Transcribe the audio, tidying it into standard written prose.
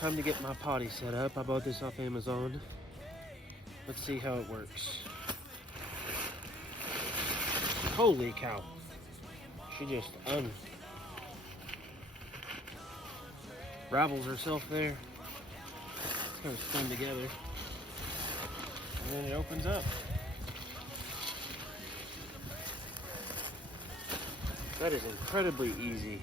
Time to get my potty set up. I bought this off Amazon. Let's see how it works. Holy cow. She just unravels herself there. It's kind of spun together. And then it opens up. That is incredibly easy.